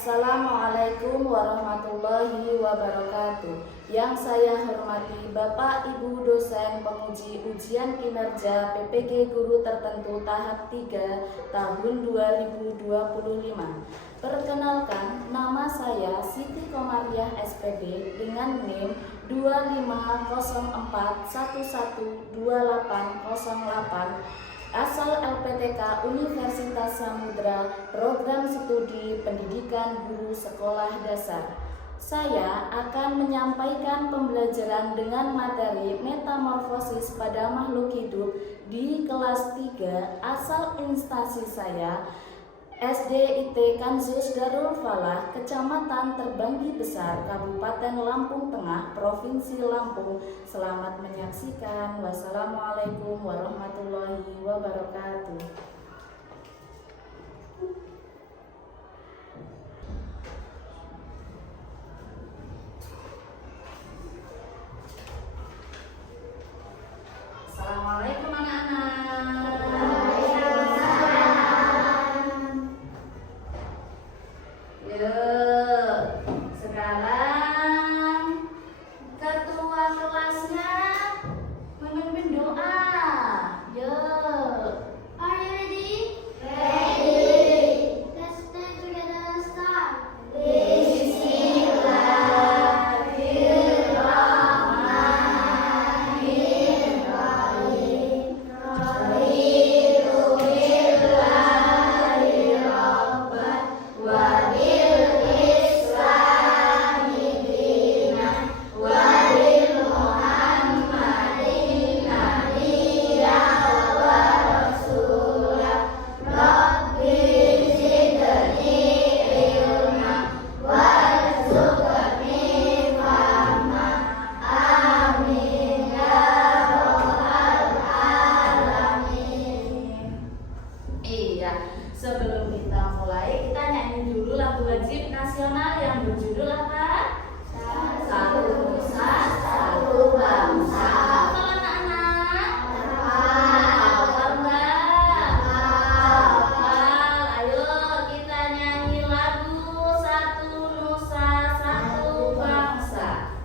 Assalamualaikum warahmatullahi wabarakatuh. Yang saya hormati Bapak Ibu dosen penguji ujian kinerja PPG Guru Tertentu tahap 3 tahun 2025. Perkenalkan, nama saya Siti Komariah SPD dengan NIM 2504112808, asal LPTK Universitas Samudra, program studi pendidikan guru sekolah dasar. Saya akan menyampaikan pembelajaran dengan materi metamorfosis pada makhluk hidup di kelas 3 asal instansi saya, SD IT Kansus Darul Falah, Kecamatan Terbanggi Besar, Kabupaten Lampung Tengah, Provinsi Lampung. Selamat menyaksikan. Wassalamualaikum warahmatullahi wabarakatuh. Assalamualaikum anak-anak. Sekarang ketua kelasnya memimpin doa. Are you ready? Ready. Let's stand together and start. Sebelum kita mulai, kita nyanyi dulu lagu wajib nasional yang berjudul apa? Satu Nusa, Satu Bangsa. Hafal anak-anak? Hafal enggak? Hafal. Ayo kita nyanyi lagu Satu Nusa, Satu Bangsa.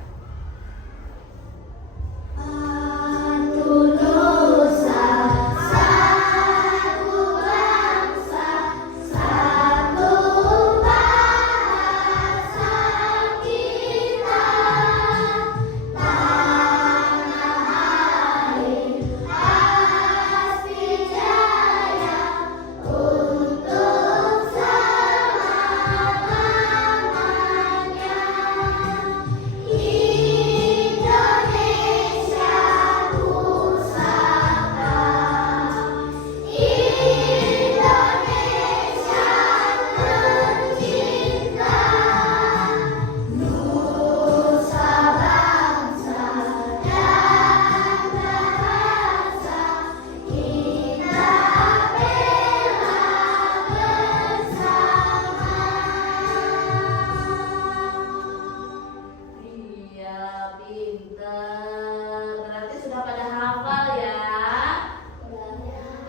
Berarti sudah pada hafal ya.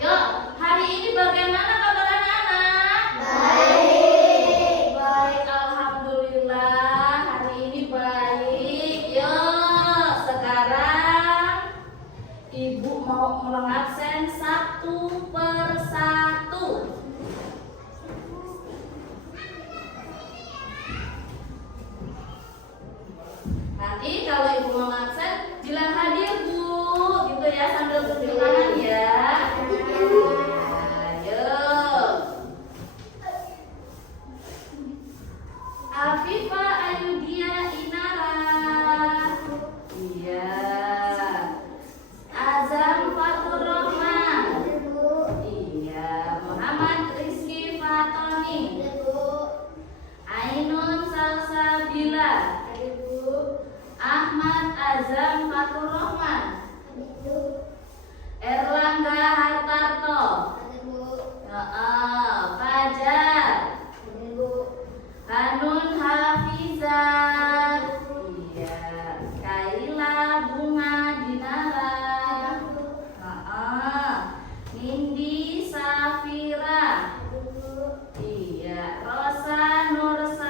Yuk, hari ini bagaimana kabar anak-anak? Baik, alhamdulillah. Hari ini baik. Yuk, sekarang Ibu mau mengabsen satu persatu. Nanti kalau Ibu mau ngabsen, bilang hadir Bu, gitu ya, sambil tunjuk tangan ya. Ayo. Afifa Ayudia Inara. Iya. Azam Fatur Rahman. Iya. Muhammad Rizky Fatoni. Ainun Salsabila. Ahmad Azam Fatur Rahman. Erlangga Hartarto. Fajar. Hanun Hafizah. Iya. Kaila Bunga Dinara. Nindi Safira. Iya. Rosa Nursa.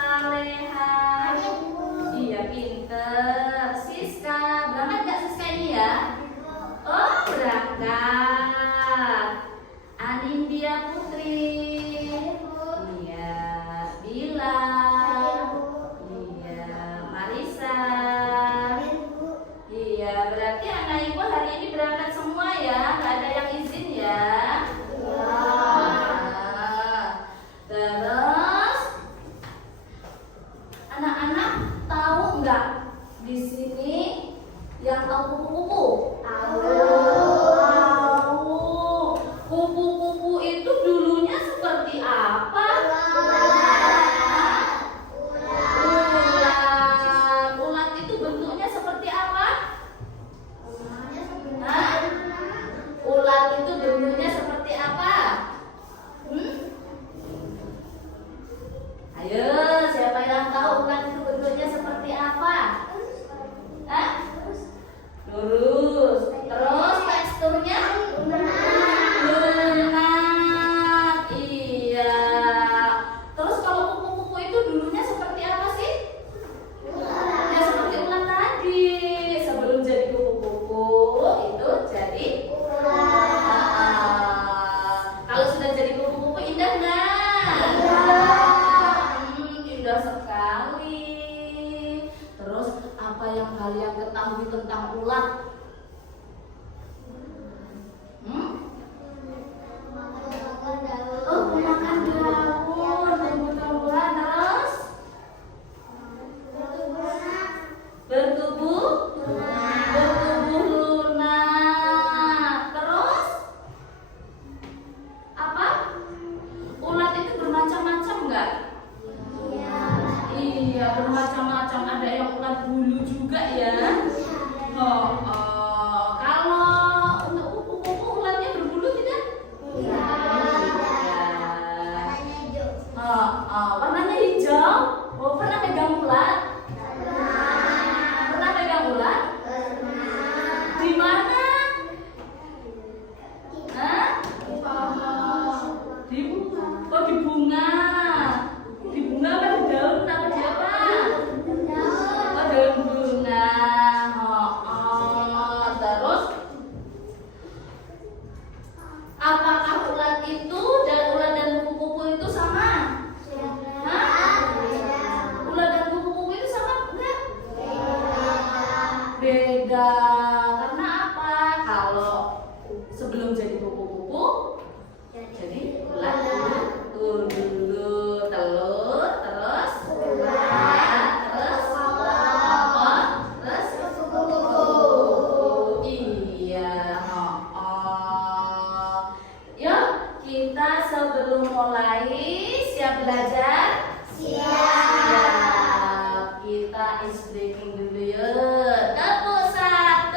Ayo, siapa yang tahu ulat itu bentuknya seperti apa? Hah? Lurus. Terus teksturnya lunak. Iya. Terus kalau kupu-kupu itu dulunya seperti apa sih? Ya seperti ulat tadi. Sebelum jadi kupu-kupu itu jadi kalau sudah jadi kupu-kupu indah nggak? Indah sekali. Terus apa yang kalian ketahui tentang ulat? Oh, makan daun, tumbuh-tumbuhan, terus bertubuh lunak. Terus apa? Ulat itu bermacam-macam nggak? Iya, bermacam-macam. Ada yang ulat bulu juga ya. Kalau untuk kupu-kupu ulatnya berbulu tidak? Warnanya hijau. Oh, pernah pegang ulat? Pernah pegang ulat? Di mana? Hah? Di bunga. Di bunga apa di daun apa di apa? Oh, daun bunga. Terus apakah ulat itu dan ulat dan kupu-kupu itu sama? Hah? Ulat dan kupu-kupu itu sama enggak? Beda. Karena apa? Kalau sebelum jadi kupu-kupu jadi ulat dulu, telur, terus terus apa? Terus iya. Yuk kita sebelum mulai siap belajar? Siap. Kita is breaking dulu yuk. Tepuk 1,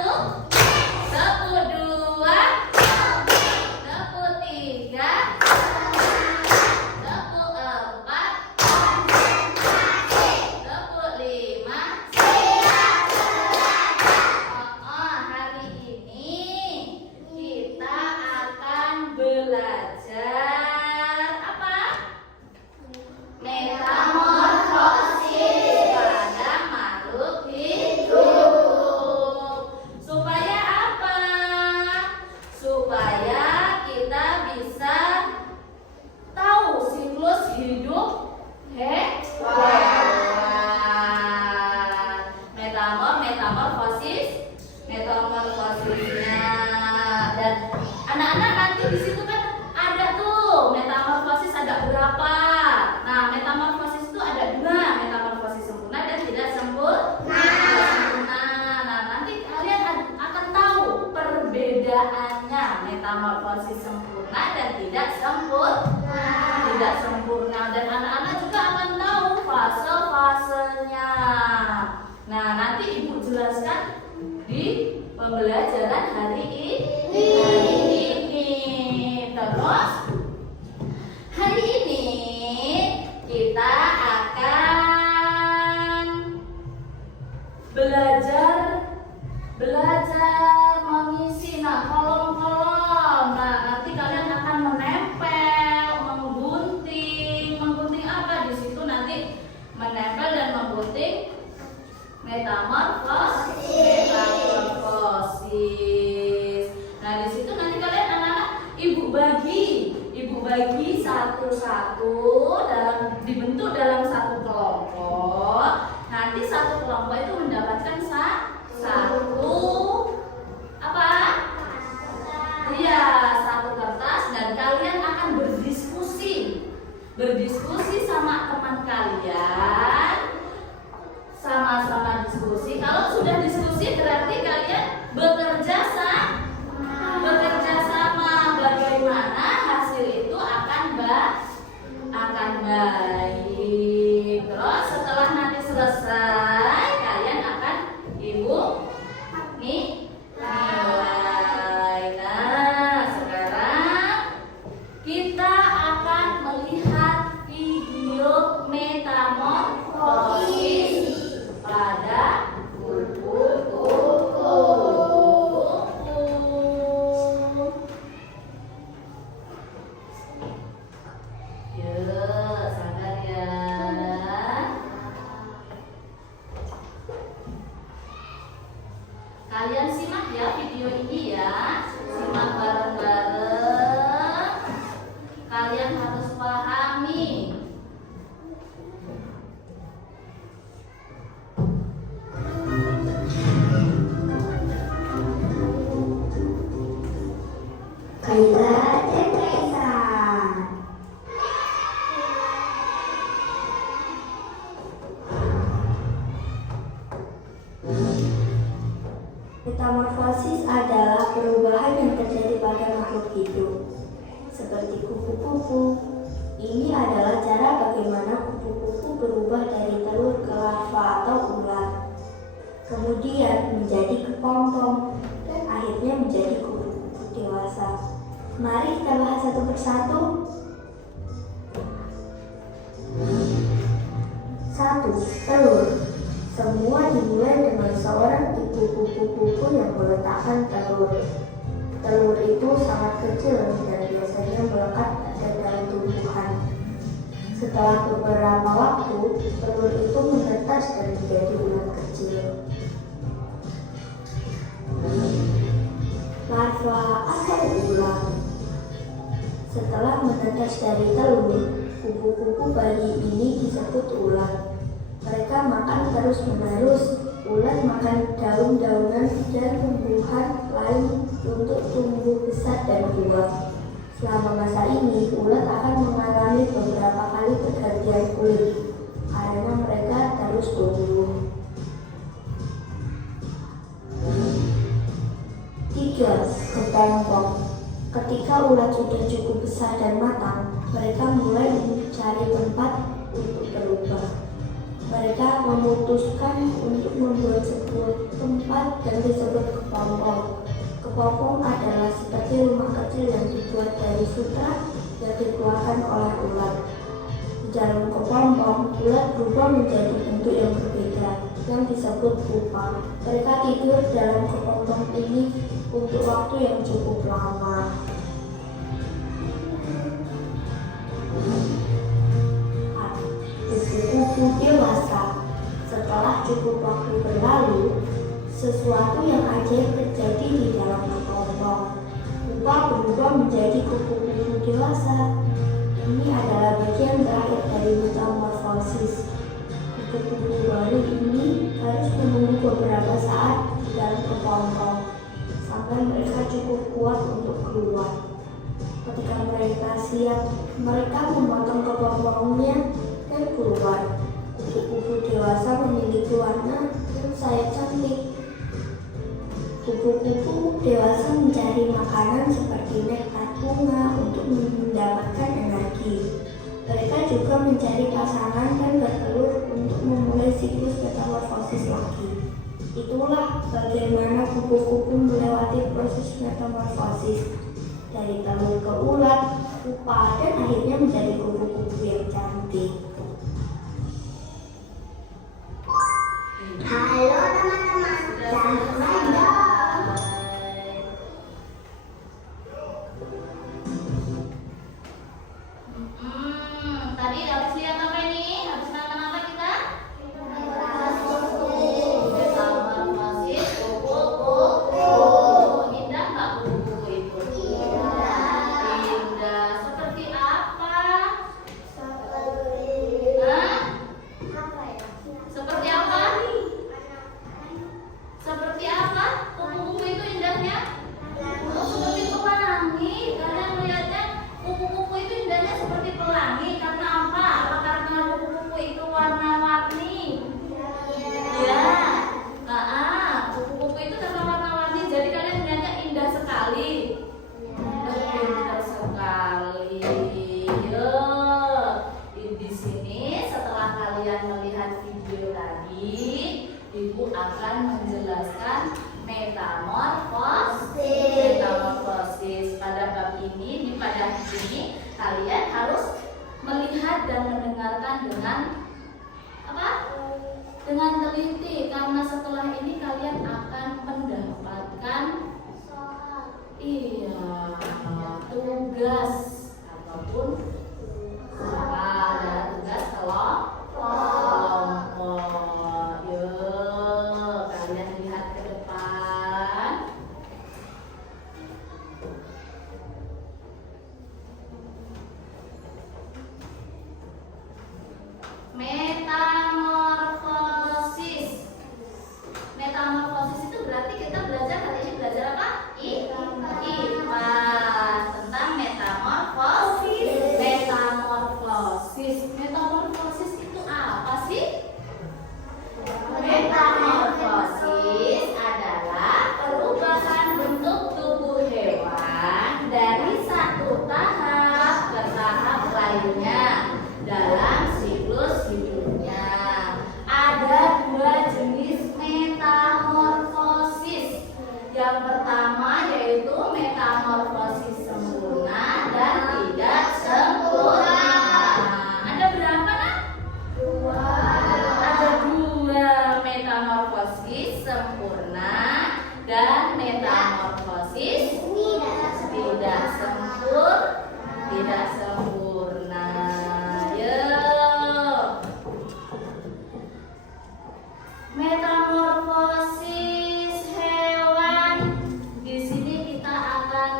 tepuk 2, tepuk 3, tepuk 4, tepuk 5. Hari ini kita akan belajar apa? Metamorfosis pada makhluk hidup. Supaya apa? Supaya kita bisa tahu siklus hidup hewan. Metamorfosisnya. Dan anak-anak nanti di situ kan ada tuh metamorfosis ada berapa. Nah, metamorfosis itu ada 2, metamorfosis sempurna dan tidak sempurna. Nah, nanti kalian akan tahu perbedaannya metamorfosis sempurna dan tidak sempurna. Dan anak-anak juga akan tahu fase-fasenya. Nah, nanti Ibu jelaskan di pembelajaran hari ini. Terus hari ini kita akan belajar mengisi kolom-kolom. Nah, nanti kalian akan menempel, menggunting apa di situ nanti menempel dan menggunting metamorfosis. Nah, di situ nanti kalian anak-anak ibu bagi satu-satu dibentuk dalam satu kelompok. Nanti satu kelompok itu mendapatkan satu apa? Iya, satu kertas dan kalian akan berdiskusi sama teman kalian. Sama-sama diskusi. Kalau sudah diskusi berarti kalian bekerja sama. Bagaimana hasil itu akan baik. Terus setelah nanti selesai, kalian akan Ibu nilai. Nah, sekarang kita akan melihat video meta metamorfosis pada kupu-kupu. Yuk, sabar ya. Kalian simak ya video ini ya. Simak bareng-bareng. Kalian harus pahami. Kaila dan Kaisar. Metamorfosis adalah perubahan yang terjadi pada makhluk hidup, seperti kupu-kupu. Ini adalah cara bagaimana kupu-kupu berubah dari telur ke larva atau ular, kemudian menjadi kepompong, dan akhirnya menjadi kupu-kupu dewasa. Mari kita bahas satu persatu. 1. Telur. Semua dimulai dengan seorang ibu kupu-kupu yang meletakkan telur. Telur itu sangat kecil dan biasanya melekat pada daun tumbuhan. Setelah beberapa waktu, telur itu menetas dan menjadi ulat kecil. Larva atau ular. Setelah menetas dari telur, kupu-kupu bayi ini disebut ular. Mereka makan terus-menerus. Ulat makan daun-daunan dan tumbuhan lain untuk tumbuh besar dan kuat. Selama masa ini, ulat akan mengalami beberapa kali pergantian kulit karena mereka terus tumbuh. 3. Kepompong. Ketika ulat sudah cukup besar dan matang, mereka mulai mencari tempat untuk berubah. Mereka memutuskan untuk membuat sebuah tempat yang disebut kepompong. Kepompong adalah seperti rumah kecil yang dibuat dari sutra yang dikeluarkan oleh ulat. Di dalam kepompong, ulat berubah menjadi bentuk yang berbeda yang disebut pupa. Mereka tidur dalam kepompong ini untuk waktu yang cukup lama. Kupu-kupu dewasa. Setelah cukup waktu berlalu, sesuatu yang ajaib terjadi di dalam kepompong. Pupa berubah menjadi kupu-kupu dewasa. Ini adalah bagian terakhir dari metamorfosis. Kupu-kupu baru ini harus menunggu beberapa saat di dalam kepompong sampai mereka cukup kuat untuk keluar. Ketika mereka siap, mereka memotong kepompongnya dan keluar. Kupu-kupu dewasa memiliki warna dan sayap cantik. Kupu-kupu dewasa mencari makanan seperti nektar bunga untuk mendapatkan energi. Mereka juga mencari pasangan dan bertelur untuk memulai siklus metamorfosis lagi. Itulah bagaimana kupu-kupu melewati proses metamorfosis dari telur ke ulat, pupa, dan akhirnya menjadi kupu-kupu yang cantik. Halo teman-teman, selamat malam. Tadi habis lihat apa ini? Habis nonton apa kita? Metamorfosis kupu-kupu. Indah nggak kupu-kupu itu? Indah. Seperti apa? Hah? Seperti apa? Seperti apa? Kupu-kupu itu indahnya? Oh, seperti pelangi. Kalian melihatnya kupu-kupu itu indahnya seperti pelangi. Karena apa? Apa karena kupu-kupu itu warna-warni? Ya. Kupu-kupu itu karena warna-warni. Jadi kalian melihatnya indah sekali. Indah sekali. Yuk. Di sini setelah kalian melihat video tadi, Ibu akan menjelaskan metamorfosis. Pada bab ini, pada ini kalian harus melihat dan mendengarkan dengan ataupun ada tugas kelompok. Yuk, kalian lihat ke depan. Metamorfosis. Metamorfosis itu berarti kita belajar hari ini belajar apa? IPA tentang metamorfosis. Metamorfosis itu apa sih? Metamorfosis adalah perubahan bentuk tubuh hewan dari satu tahap ke tahap lainnya dalam siklus hidupnya. Ada dua jenis metamorfosis. Yang pertama yaitu metamorfosis sempurna dan tidak sempurna. Ada berapa, Nak? Ada dua, metamorfosis sempurna dan metamorfosis tidak sempurna. Yuk. Metamorfosis hewan. Di sini kita akan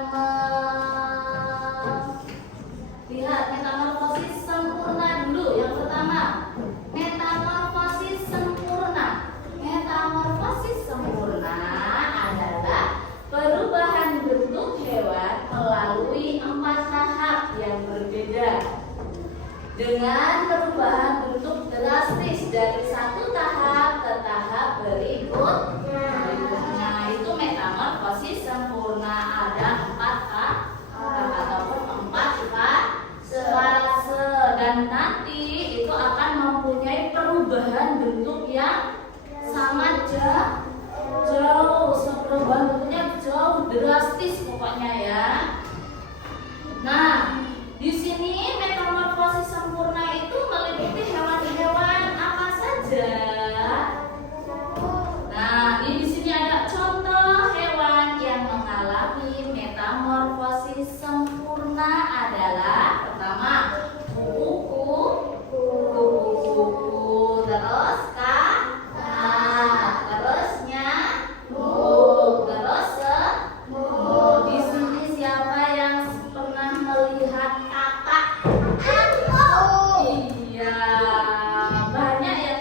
melihat metamorfosis sempurna dulu. Yang pertama, metamorfosis sempurna. Metamorfosis sempurna adalah perubahan bentuk hewan melalui 4 tahap yang berbeda. Dengan perubahan bentuk drastis dari satu tahap ke tahap berikutnya, itu metamorfosis sempurna. Ada 4 tahap ataupun 4 fase, dan nanti itu akan mempunyai perubahan bentuk yang sangat jauh, perubahan bentuknya jauh drastis pokoknya ya. Nah, di sini metamorfosis sempurna itu meliputi hewan-hewan apa saja? Nah, di sini ada contoh hewan yang mengalami metamorfosis sempurna adalah pertama kupu-kupu, terus terus nyamuk, terus semut. Di sini siapa yang pernah melihat katak? Iya, banyak ya.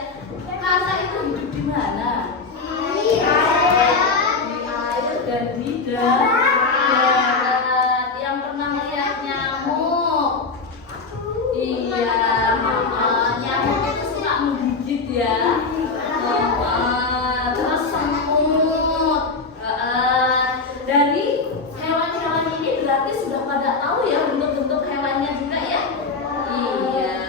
Katak itu hidup di mana? Di air dan di darat. Yang pernah melihat nyamuk? Iya, nyamuk itu suka menggigit ya. Terus semut. Dari hewan-hewan ini berarti sudah pada tahu ya bentuk-bentuk hewannya juga ya. Iya,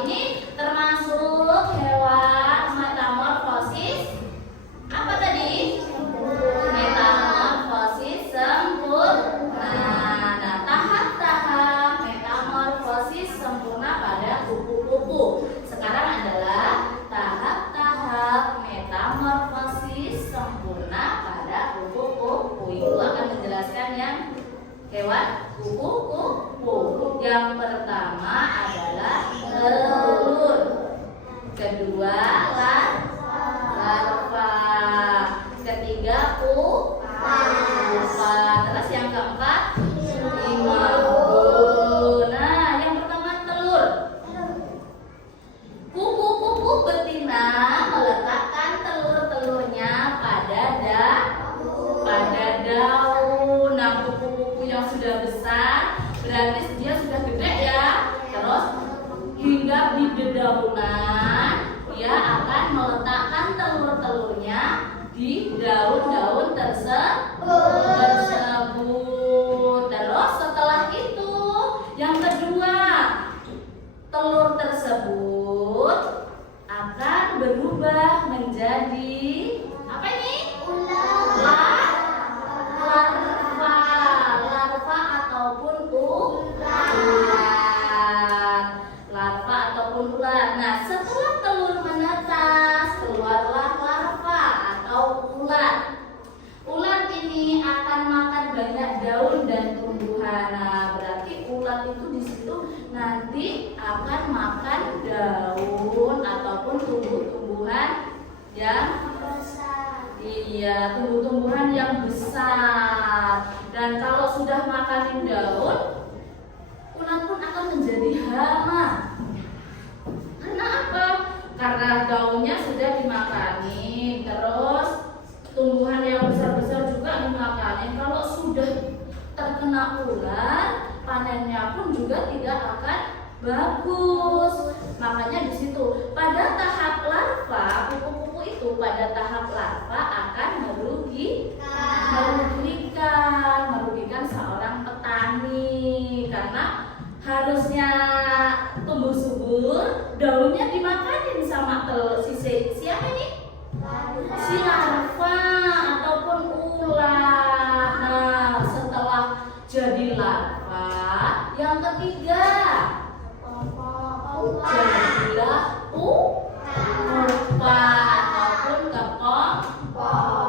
ini termasuk hewan metamorfosis apa tadi? Metamorfosis sempurna. Nah, tahap-tahap metamorfosis sempurna pada kupu-kupu. Sekarang adalah tahap-tahap metamorfosis sempurna pada kupu-kupu. Itu akan menjelaskan yang hewan kupu-kupu. Yang pertama adalah telur. Kedua larva. Ketiga pupa. Terus yang keempat imago. Nah, yang pertama telur. Kupu-kupu betina meletakkan telur-telurnya pada daun. Nah, kupu-kupu yang sudah besar berarti dia sudah gede ya. Terus hinggap di dedaunan, dia akan meletakkan telur-telurnya di daun-daun tersebut. Terus setelah itu yang kedua, telur tersebut akan berubah menjadi apa ini? Larva ataupun ular. Nah, setelah telur menetas, keluarlah larva atau ular. Ular ini akan makan banyak daun dan tumbuhan. Nah, berarti ular yang besar. iya, tumbuh-tumbuhan yang besar. Dan kalau sudah makanin daun, ulat pun akan menjadi hama. Karena apa? Karena daunnya sudah dimakanin, terus tumbuhan yang besar-besar juga dimakanin. Kalau sudah terkena ulat, panennya pun juga tidak akan bagus. Makanya di situ pada tahap larva, kupu-kupu itu pada tahap larva akan merugikan seorang petani, karena harusnya tumbuh subur, daunnya dimakanin sama siapa ini? Si larva ataupun ulat. Nah, setelah jadi larva, yang ketiga jadilah pupa ataupun kepompong.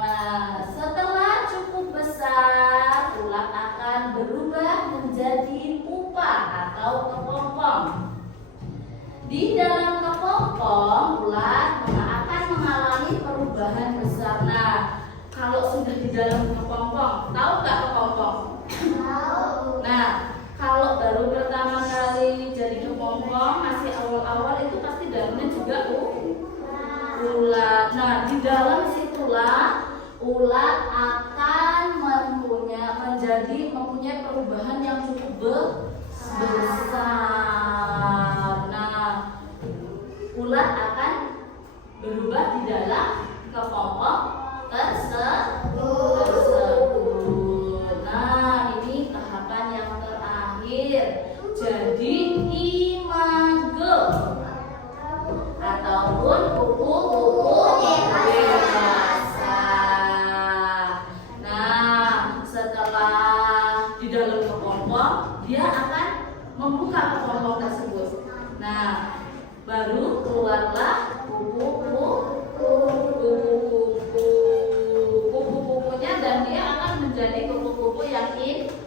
Nah, setelah cukup besar, ulat akan berubah menjadi pupa atau kepompong. Di dalam kepompong, ulat akan mengalami perubahan besar. Nah, kalau sudah di dalam kepompong, tahu nggak kepompong? Tahu. Nah, kalau baru pertama kali jadi kepompong, masih awal-awal itu pasti dalamnya juga ulat. Nah, di dalam situlah ulat akan mempunyai perubahan yang cukup besar. Nah, ulat akan berubah di dalam kepompong tersebut. Nah, ini tahapan yang terakhir. Jadi imago ataupun kupu-kupu dewasa. Nah, setelah di dalam kepompong, dia akan membuka kepompong tersebut. Nah, baru keluarlah kupu-kupunya, dan dia akan menjadi kupu-kupu yang indah.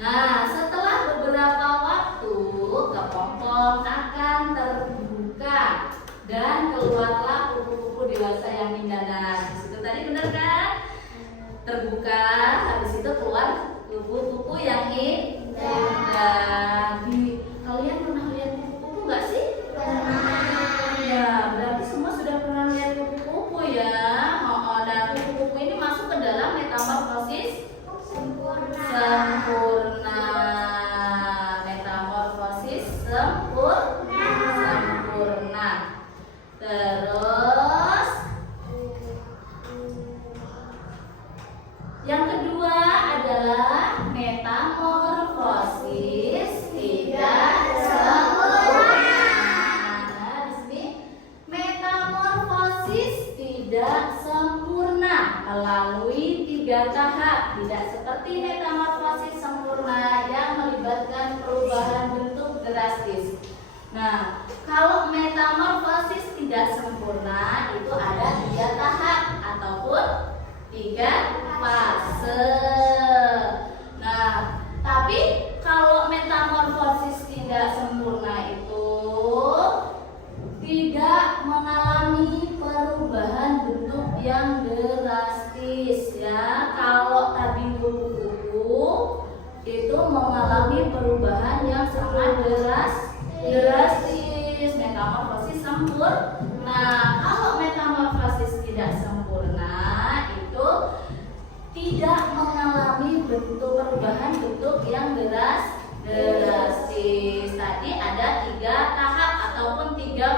Nah, setelah beberapa waktu, kepompong akan terbuka dan keluarlah kupu-kupu dewasa yang indah. Nah, disitu tadi benar kan? Terbuka, habis itu keluar kupu-kupu yang indah. Kalian pernah lihat kupu-kupu nggak sih? Pernah. Ya, berarti semua sudah pernah lihat kupu-kupu ya. Dan kupu-kupu ini masuk ke dalam metamorfosis sempurna. Metamorfosis sempurna. Terus yang kedua adalah metamorfosis tidak sempurna. Nah, di sini metamorfosis tidak sempurna melalui 3 tahap. Tidak seperti metamorfosis sempurna yang melibatkan perubahan bentuk drastis. Nah, kalau metamorfosis tidak sempurna itu ada 3 tahap ataupun 3 fase. Nah, tapi kalau metamorfosis tidak sempurna itu tidak mengalami perubahan bentuk yang drastis ya. Kalau tadi kupu-kupu itu mengalami perubahan yang sangat drastis, metamorfosis sempurna. Nah, kalau metamorfosis tidak sempurna itu tidak mengalami perubahan bentuk yang drastis. Tadi ada 3 tahap ataupun 3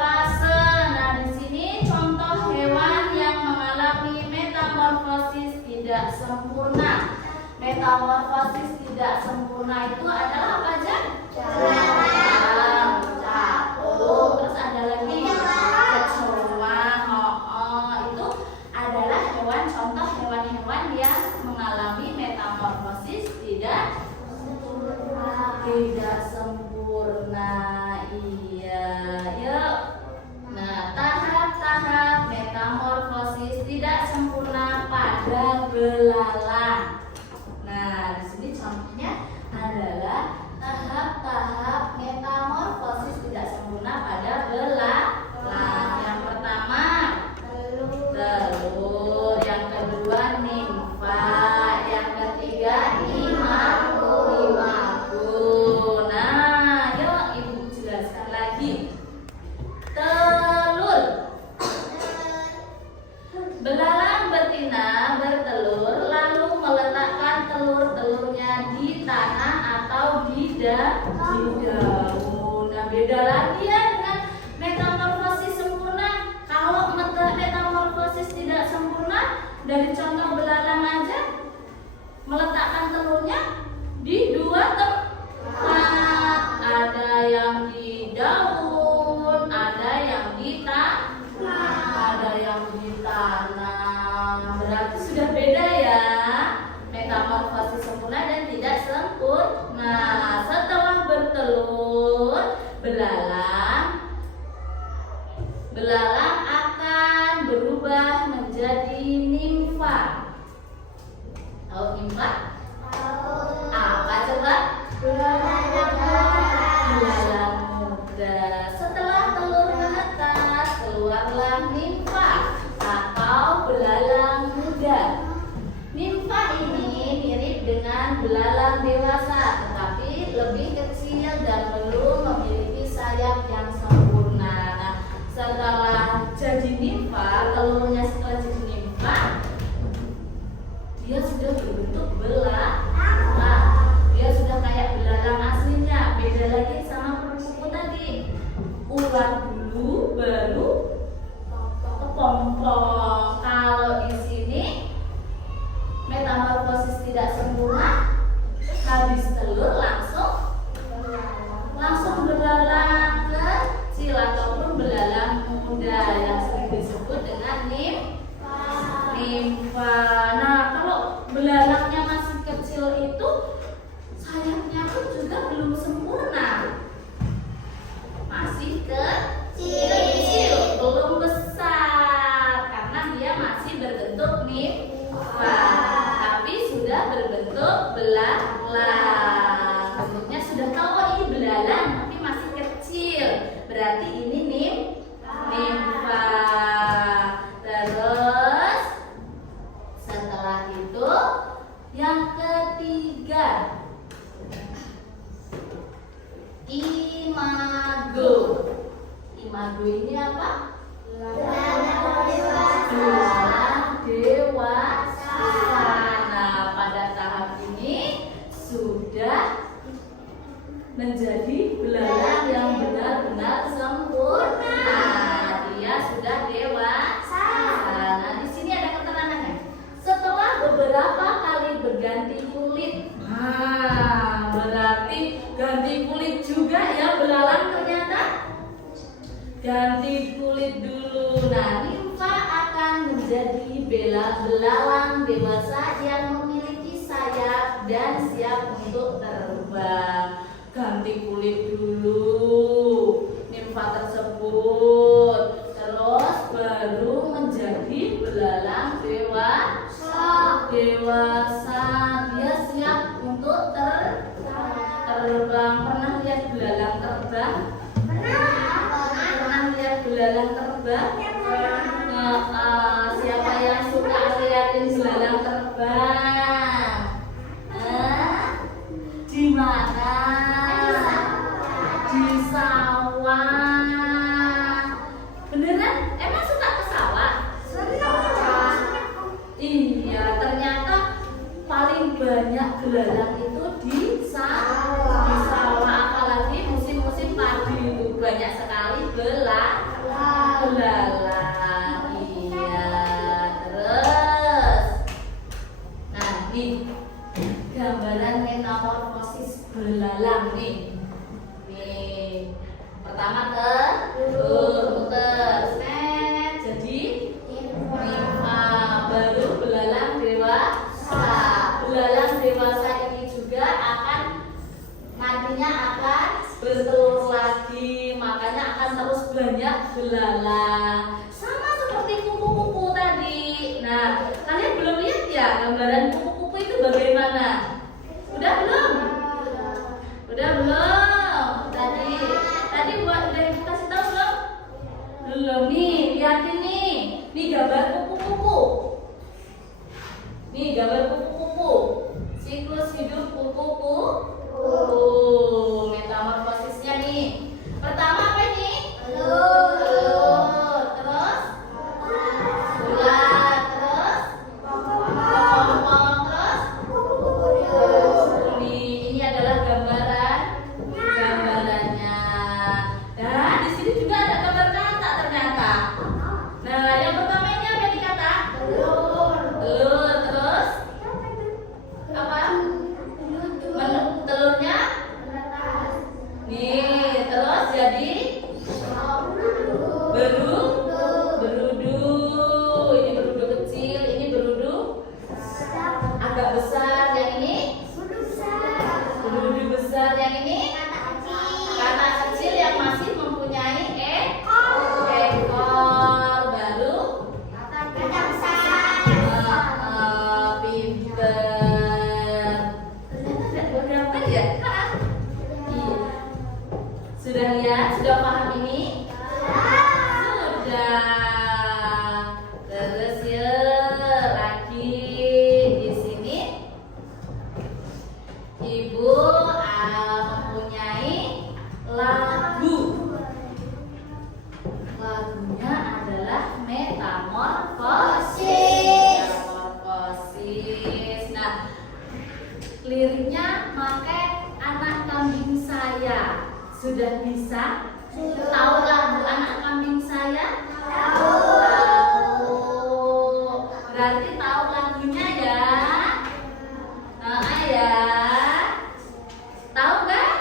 fase. Nah, di sini contoh hewan yang mengalami metamorfosis tidak sempurna. Metamorfosis tidak sempurna itu adalah apa aja? Capung, terus ada lagi kecoa. Itu adalah contoh hewan-hewan yang mengalami metamorfosis tidak sempurna. Iya, yuk. Nah, tahap-tahap metamorfosis tidak sempurna pada belalang. Nah, di sini contohnya adalah di tanah atau di daun. Nah, beda lagi ya dengan metamorfosis sempurna. Kalau metamorfosis tidak sempurna, dari contoh belalang aja meletakkan telurnya di dua tempat. Ada yang di daun, ada yang di tanah. Berarti sudah beda ya, metamorfosis sempurna dan tidak sempurna. Setelah bertelur, belalang akan berubah menjadi nimfa. Tahu nimfa? Apa coba? Belalang muda. Setelah telur menetas, keluarlah nimfa atau belalang muda. Nimfa ini mirip dengan belalang dewasa, tetapi lebih kecil dan belum memiliki sayap yang sempurna. Nah, setelah jadi nimfa, telurnya setelah jadi nimfa, dia sudah berbentuk belalang. Dia sudah kayak belalang aslinya. Beda lagi sama kupu-kupu tadi. Ular dulu, baru kepompong. Kalau di sini metamorfosis tidak sempurna, habis telur langsung belalang kecil ataupun belalang muda yang sering disebut dengan nimfa. Nah, kalau belalangnya masih kecil itu sayapnya pun juga belum sempurna, masih kecil, belum besar karena dia masih berbentuk nimfa, tapi sudah berbentuk belalang. Bentuknya sudah tahu, oh ini belalang tapi masih kecil, berarti ini nimfa. Terus setelah itu yang ketiga, imago. Imago ini apa? Belalang dewasa. Nah, pada tahap ini sudah menjadi belalang yang benar-benar sempurna. Dia sudah dewasa. Nah, di sini ada keterangannya. Setelah beberapa kali berganti kulit. Nah, berarti ganti kulit juga ya belalang ternyata. Ganti kulit dulu. Nah, nimfa akan menjadi belalang dewasa yang memiliki sayap dan siap untuk terbang. Ganti kulit dulu nimfa tersebut, terus baru menjadi belalang dewasa. Dia siap untuk terbang. Pernah lihat belalang terbang? Pernah lihat belalang terbang? Siapa yang suka lihatin belalang terbang? Di mana? Di sawah. Beneran? Emang suka ke sawah? Iya, ternyata paling banyak belalang itu di sawah. Apalagi musim-musim padi itu banyak sekali belalang. Iya. Terus, nah nih gambaran metamorfosis belalang nih. Pertama jadi nimfa, baru belalang dewasa. Belalang dewasa ini juga nantinya akan bertelur lagi, makanya akan terus banyak belalang. Sama seperti kupu-kupu tadi. Nah, kalian belum lihat ya gambaran kupu-kupu itu bagaimana? Udah belum? Tadi udah dikasih tahu belum? Belum nih, lihatin nih. Nih gambar kupu-kupu. Siklus hidup kupu-kupu. Metamorfosisnya nih. Pertama apa nih? Telur. Terus bulat. Terus kepompong. Terus Nah, liriknya pakai anak kambing saya. Sudah bisa? Tahu lagu anak kambing saya? Tahu. Berarti tahu lagunya ya? Nah, ya. Tahu nggak?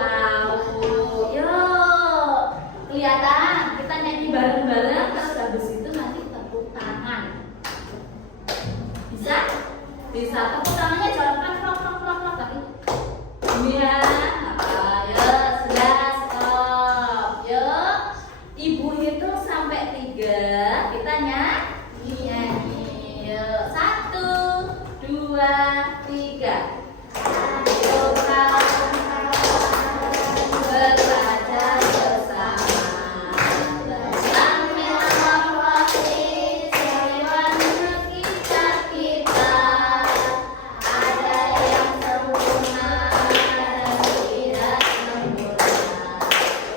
Tahu. Yuk, kelihatan. Kita nyanyi bareng-bareng. Terus habis itu nanti tepuk tangan. Bisa? Bisa. Tepuk tangannya jangan plak. Tapi ini ya. Ayo, sudah stop. Yuk, ibu hitung sampai 3. Kita nyanyi. Yuk, 1, 2, 3. Ayo belajar bersama tentang metamorfosis hewan sekitar kita. Ada yang sempurna dan tidak sempurna.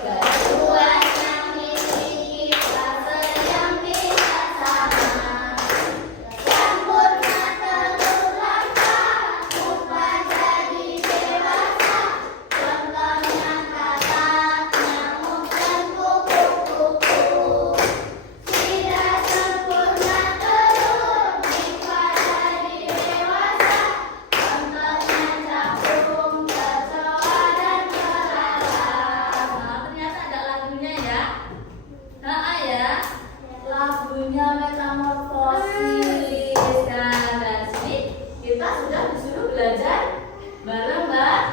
Keduanya memiliki fase yang tidak sama. Rambutnya terulang bukan jadi dewasa. Contohnya katak, nyamuk, dan kupu-kupu. Tidak sempurna telur jika jadi dewasa. Contohnya capung, kecoa, dan belalang. Nah, ternyata ada lagunya ya. Nah, ya, lagunya metamorfosis. Nah, dari sini kita sudah disuruh belajar bareng-bareng.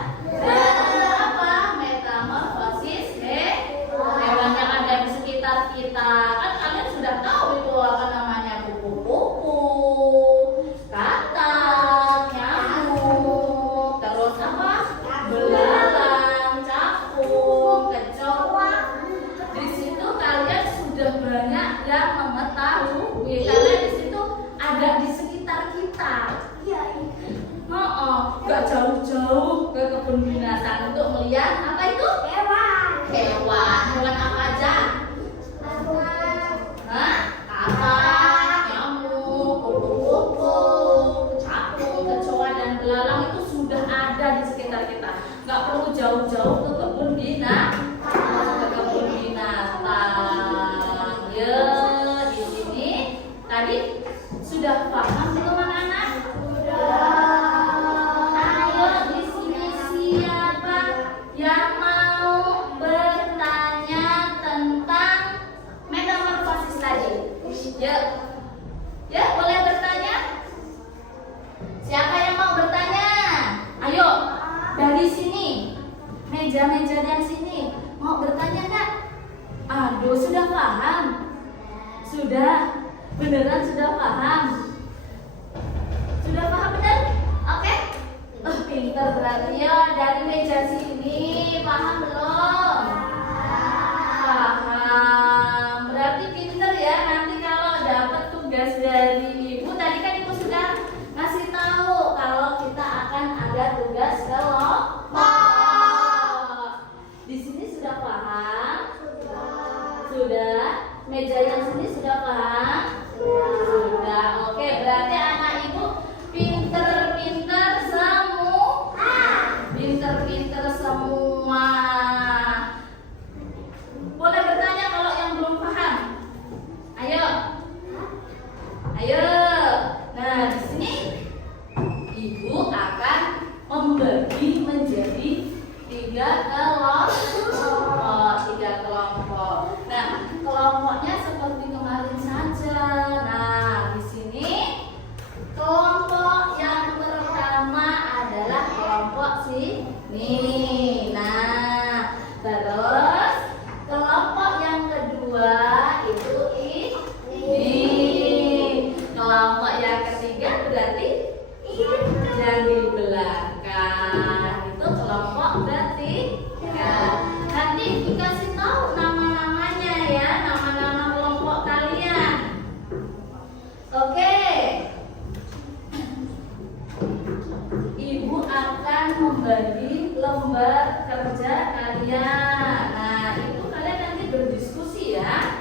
Apa? Metamorfosis hewan yang ada di sekitar kita. Kan kalian sudah tahu itu apa namanya, kupu-kupu, katak, nyamuk, terus apa? Belalang, capung, kecoa. Di situ kalian sudah banyak yang mengetahui karena di situ ada di sekitar kita. Gak jauh-jauh ke kebun binatang untuk melihat apa itu? Hewan apa aja? Katak, nyamuk, kupu-kupu, capung, kecoa, dan belalang itu sudah ada di sekitar kita. Gak perlu jauh-jauh ke kebun binatang. Ya, di sini tadi sudah paham belum anak-anak? Ayo, di sini siapa yang mau bertanya tentang metamorfosis tadi? Ya, boleh bertanya? Siapa yang mau bertanya? Ayo, dari sini, meja-meja yang sini, mau bertanya nggak? Aduh, sudah paham? Sudah? Beneran sudah paham? Sudah paham benar? Oke? Pintar berarti ya. Dari meja sini paham belum? Paham. Berarti pintar ya. Nanti kalau dapat tugas dari ibu, tadi kan ibu sudah ngasih tahu kalau kita akan ada tugas kelompok. Di sini sudah paham? Sudah? Meja yang sini sudah paham? Sudah. Oke, berarti anak ibu pinter-pinter semua. Pinter-pinter semua. Boleh bertanya kalau yang belum paham? Ayo. Ayo. Nah, di sini ibu akan membagi menjadi 3 kelompok. Nah, kelompoknya seperti kemarin saja. Nah, di sini kelompok yang pertama adalah kelompok sini. Nah, terus kelompok yang kedua itu ini. Kelompok yang ketiga berarti yang di belakang itu kelompok ketiga. Nanti dikasih tahu nama-namanya ya, nama-nama kelompok kalian. Oke. Ibu akan membagi lembar kerja kalian. Nah, itu kalian nanti berdiskusi ya.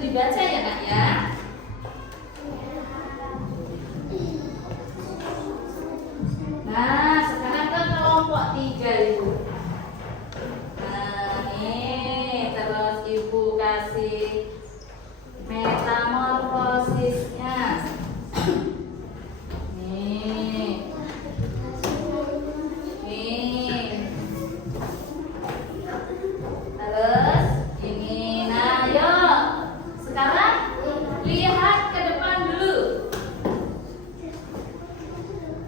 dibaca ya Kak ya. Nah, sekarang ke kelompok 3 Ibu. Nah, nih terus Ibu kasih metamorfosisnya. Nih. Nih. Terus ini. Nah, yuk. Sekarang lihat ke depan dulu.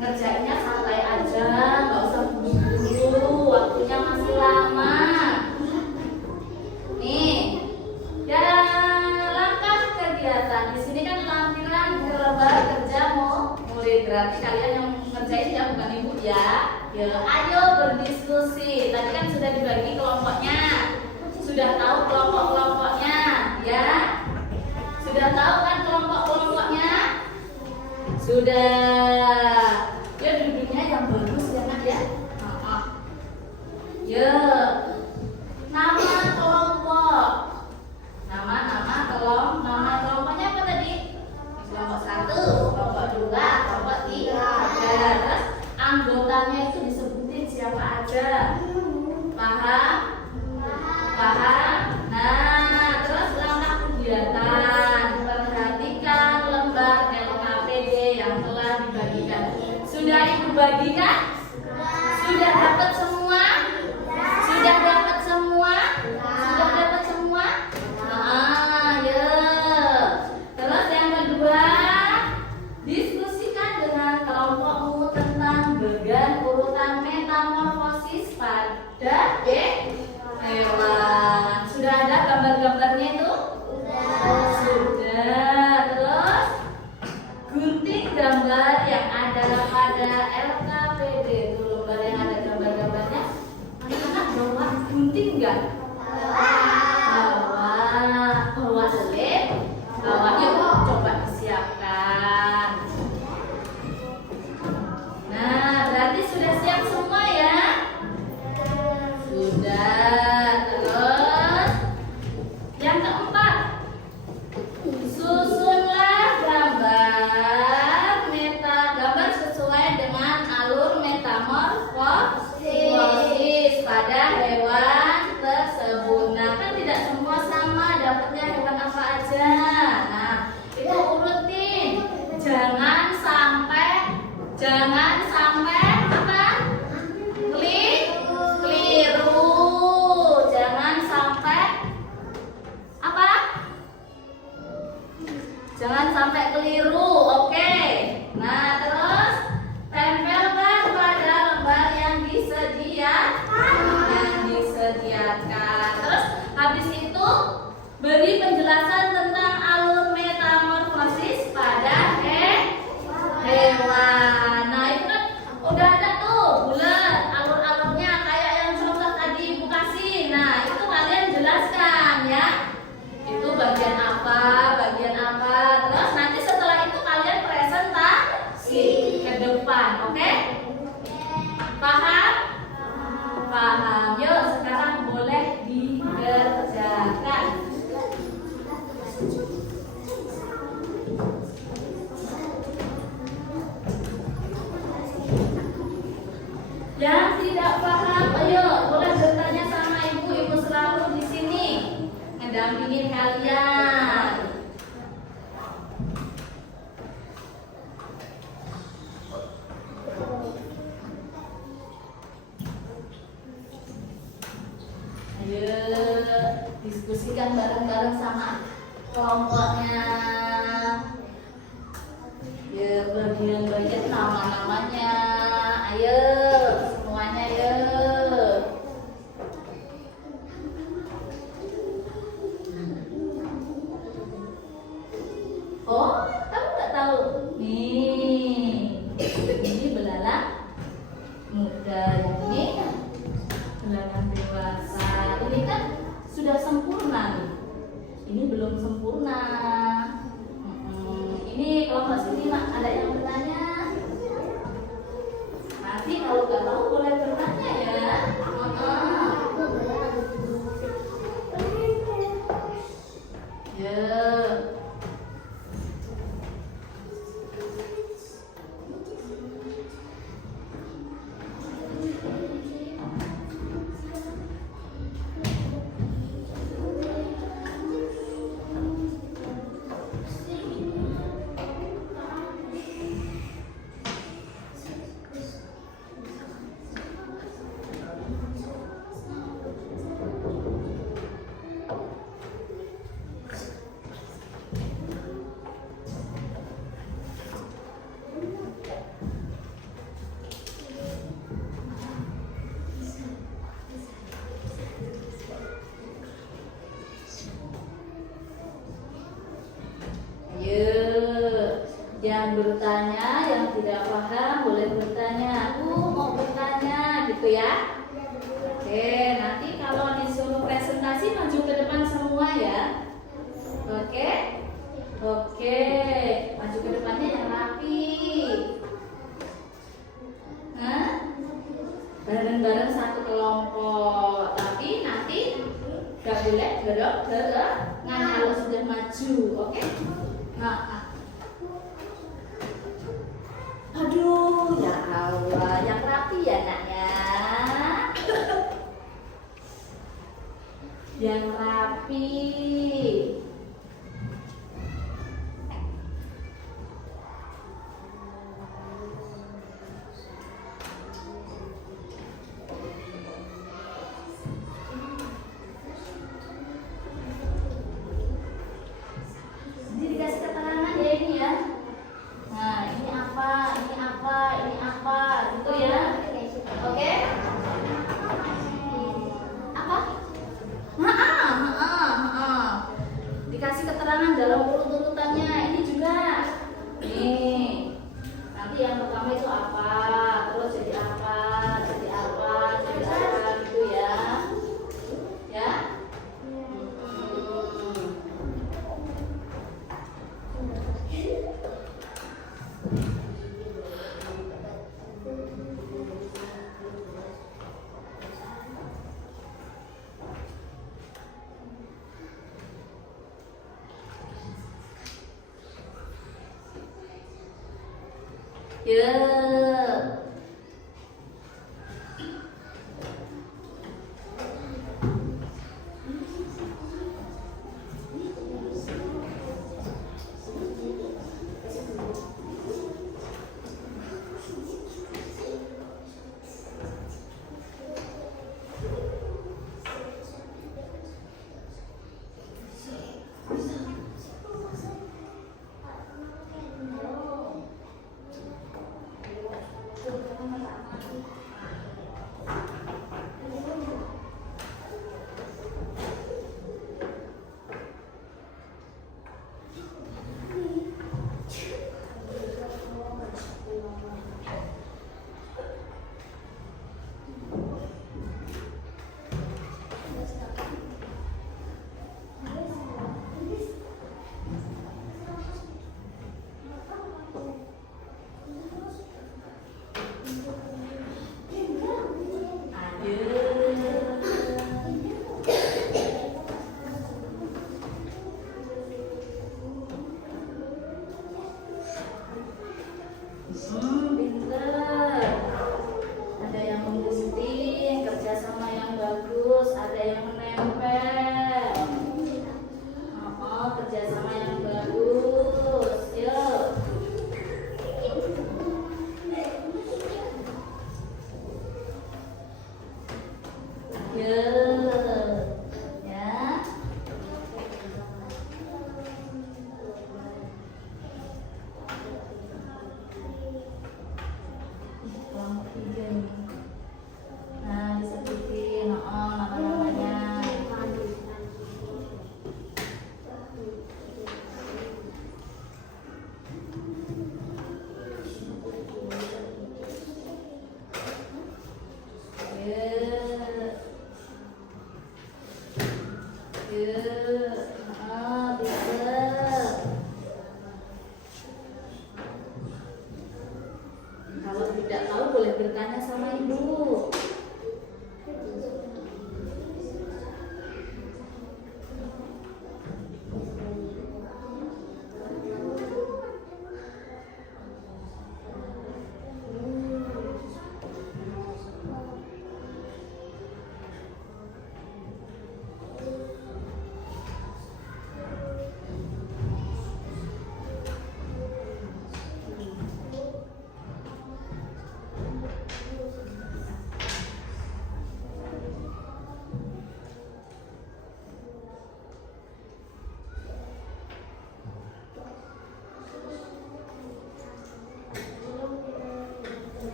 Ngerjainnya santai aja, nggak usah buru-buru, waktunya masih lama. Nih, langkah kegiatan di sini kan lampiran lembar kerja murid. Berarti kalian yang ngerjain ya, bukan Ibu ya. Ya, ayo berdiskusi. Tadi kan sudah dibagi kelompoknya, sudah tahu kelompok-kelompoknya, ya. Sudah tahu kan kelompok-kelompoknya? Sudah. Ya duduknya yang bagus ya Nak ya. Ya. Nama kelompok. Nama kelompoknya apa tadi? Kelompok 1, kelompok 2, kelompok 3. Terus anggotanya itu disebutin siapa aja. Paham? Paham? Nah, terus langkah kegiatan. Perhatikan lembar LKPD yang telah dibagikan. Sudah Ibu bagikan? Sudah dapat semua? Sudah dapat semua? Sudah dapat semua? Nah, ya. Terus yang kedua, diskusikan dengan kelompokmu tentang bagian urutan metamorfosis pada hewan. Sudah ada gambar-gambarnya itu? Sudah. Terus gunting gambar yang ada pada LKPD itu, lembar yang ada gambar-gambarnya. Anak-anak bawa gunting enggak? Bawa selip. Yuk coba disiapkan. Nah, berarti sudah siap semua ya? Sudah. Terus yang keempat, susunlah gambar sesuai dengan alur metamorfosis pada hewan tersebut. Nah, kan tidak semua sama dapatnya hewan apa aja. Nah, itu urutin. Jangan sampai apa? Keliru. Jangan sampai apa? Jangan sampai keliru. Oke. Nah, terus tempelkan pada lembar yang disediakan. Terus habis itu beri penjelasan tentang alur metamorfosis pada hewan. Nah, itu kan udah ada tuh bulat alur-alurnya kayak yang contoh tadi Ibu kasih. Nah, itu kalian jelaskan ya. Itu bagian apa? Terus nanti setelah itu kalian presentasi ke depan, oke? Paham? Paham. Yuk, sekarang boleh dikerjakan. Yang tidak paham, ayo boleh bertanya sama Ibu selalu di sini mendampingi kalian. Ayo diskusikan bareng-bareng sama kelompoknya. Ya, bagian-bagian nama-namanya. Ayo semuanya yuk. Oh, kamu nggak tahu? Nih, ini belalang muda, yang ini belalang dewasa. Ini kan sudah sempurna nih. Ini belum sempurna. Ini kalau Mbak Siti ada yang bertanya. Nanti kalau nggak tahu boleh bertanya ya. Ya. Yang bertanya, yang tidak paham boleh bertanya. Aku mau bertanya, gitu ya. Oke, nanti kalau disuruh presentasi maju ke depan semua ya. Oke, oke, maju ke depannya yang rapi. Hah? Bareng-bareng satu kelompok. Tapi nanti gak boleh gerok-gerok. Nah, kalau sudah maju, oke? Nah. Aduh, ya Allah, yang rapi ya naknya. Yang rapi. Ini dikasih keterangan ya ini ya. Nah, ini apa, gitu ya. Oke? Apa? Dikasih keterangan dalam urut-urutannya. Ini juga. Nih. Nanti yang pertama itu apa, terus jadi apa, gitu ya. Ya? Ya.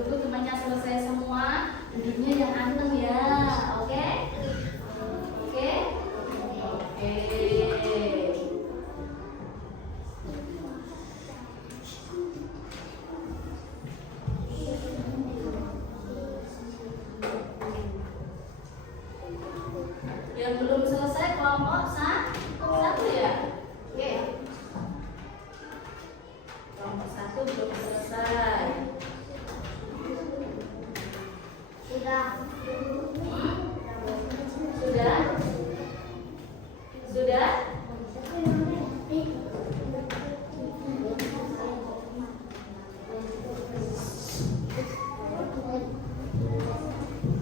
tunggu temannya selesai semua. Duduknya yang anteng ya. Oke? Oke? Oke. Yang belum selesai kelompok satu ya? Oke. Kelompok satu belum selesai. Sudah. Sudah? Sudah?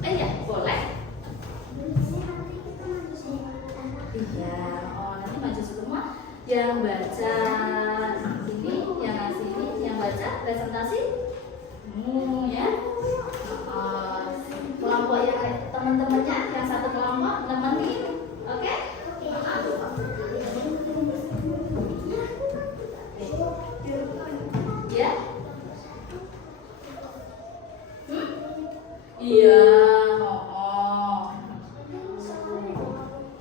Ya, boleh. Iya, oh nanti maju semua yang baca ini, yang ngasih ini, yang baca presentasi, ya. Kelompok yang teman-temannya, yang satu kelompok nemenin, oke? Ya? Iya,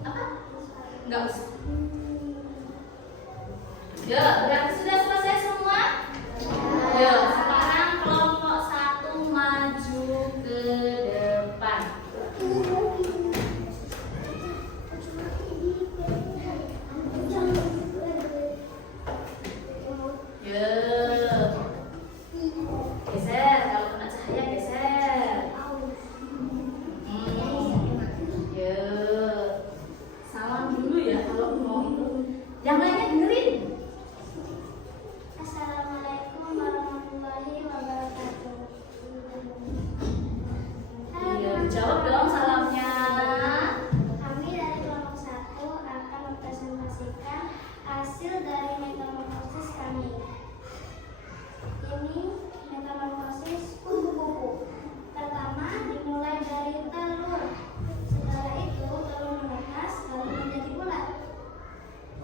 apa? Enggak usah. Ya, berarti sudah selesai semua? Ya, sekarang kelompok satu maju ke depan. Ya, geser, kalau kena cahaya geser. Ya, salam dulu ya kalau mau itu. Yang lainnya dengerin. Assalamualaikum warahmatullahi wabarakatuh. Iya, jawab dong salamnya. Kami dari kelompok 1 akan mempresentasikan hasil dari metamorfosis kami. Ini metamorfosis kupu-kupu. Pertama dimulai dari telur. Setelah itu telur menetas lalu menjadi ulat.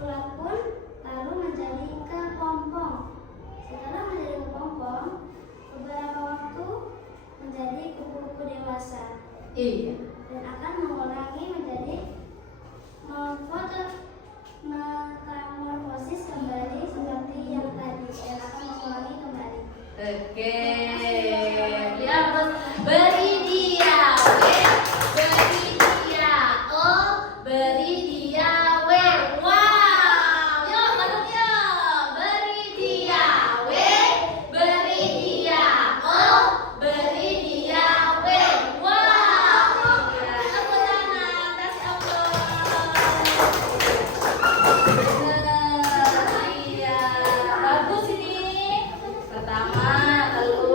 Ulat pun lalu menjadi kepompong. Setelah menjadi kepompong, beberapa waktu menjadi kupu-kupu dewasa. Iya. Dan akan mengulangi menjadi metamorfosis kembali seperti yang tadi dan akan mengulangi kembali. Oke. Ya, beri dia W, beri dia O, beri dia W. Wow. Yuk, bareng yuk. Beri dia W, beri dia O, beri dia W. Wow. Tepuk tangan, kasih aplaus. Bener, iya, bagus ini. Pertama telur.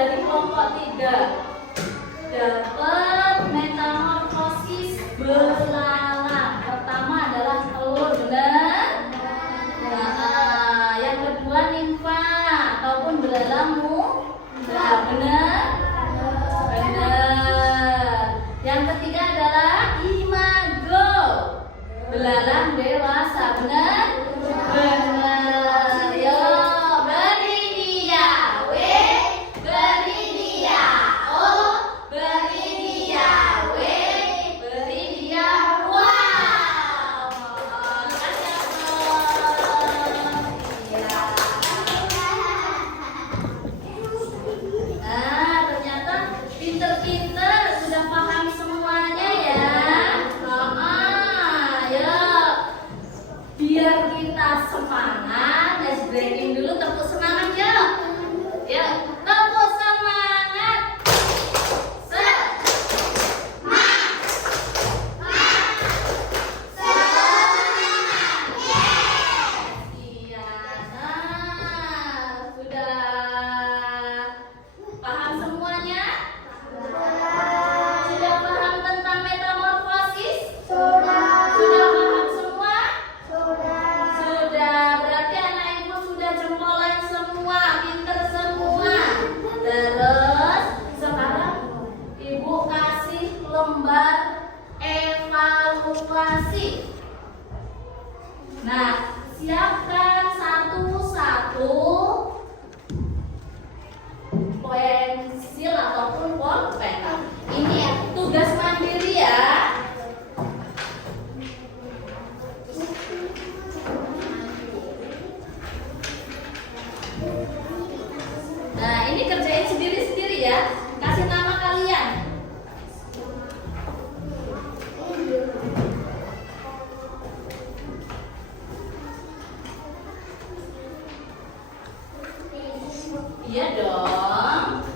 dari kelompok 3 dapat metamorfosis belalang. Pertama adalah telur, benar? Nah, yang kedua nimfa ataupun belalang muda, benar? Benar. Yang ketiga adalah imago, belalang dewasa, benar? Benar. Yo, beri dia W, beri dia O, beri dia W, beri dia wow. Makasih ya, iya. Nah, ternyata pinter-pinter sudah paham semuanya ya. Ya, biar kita semangat, let's breaking dulu, tepuk semangat ya. Ya, tepuk semangat. Iya, nah, sudah paham semuanya? Sudah paham tentang metamorfosis? Sudah paham semua? Sudah, berarti anak ibu sudah jempolan semua, pinter semua. Terus sekarang ibu kasih lembar evaluasi. Nah, siapkan satu-satu pensil ataupun pulpen. Ini tugas mandiri ya. Nah, ini kerjain sendiri-sendiri ya. Kasih nama kalian. Iya dong.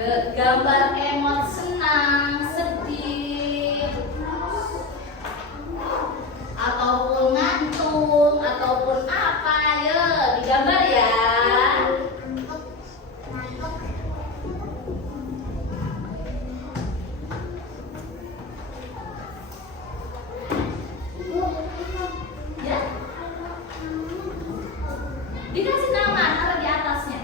Gambar emot senang, sedih, ataupun ngantuk, ataupun apa, ya digambar ya. Ya, dikasih nama, taruh di atasnya.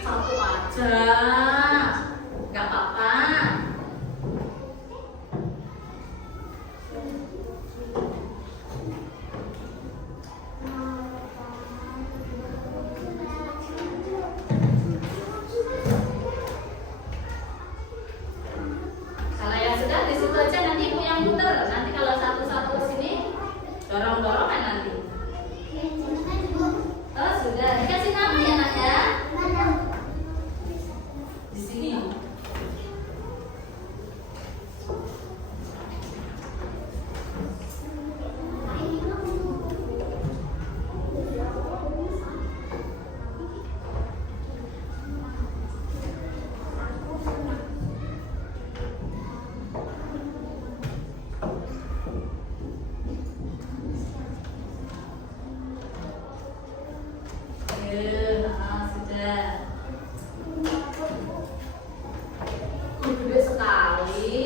Satu aja, nggak apa-apa. Kalau yang sudah di situ aja, nanti ibu yang puter. Nanti kalau satu-satu ke sini, dorong-dorongan nanti. Oh sudah, dikasih nama ya nak ya. Di sini. Sudah. Gede sekali.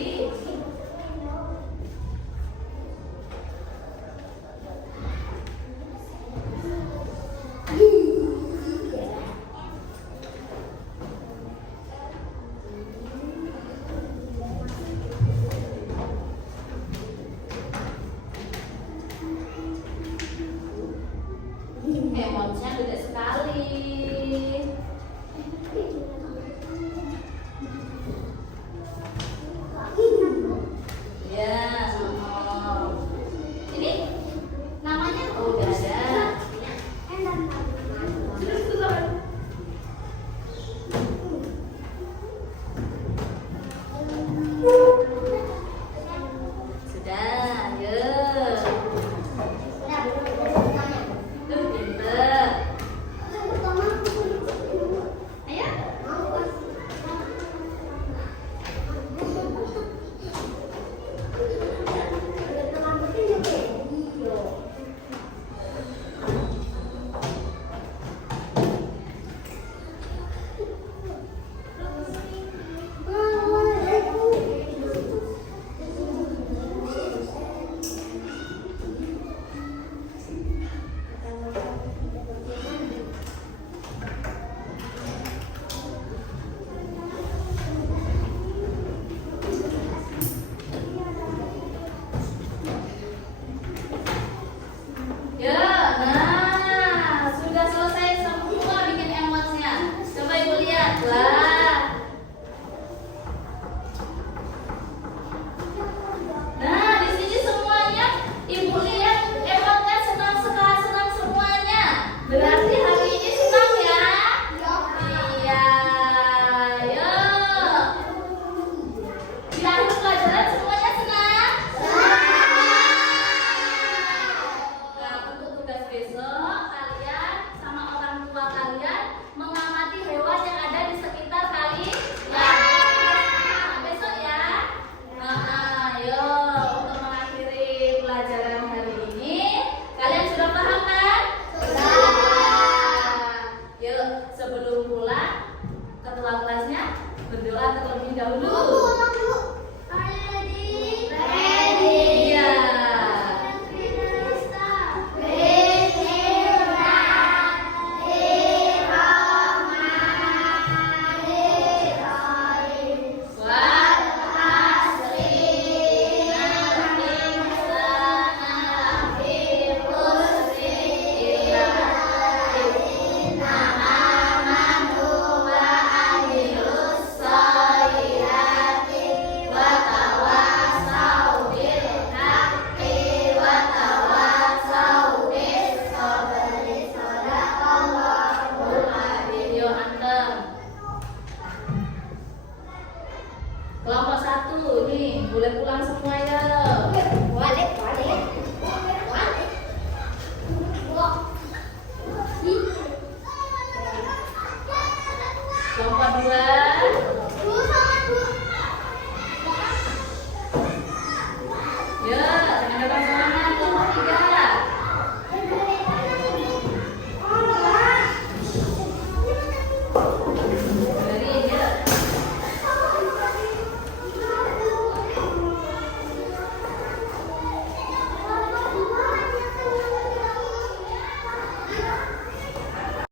Emotnya gede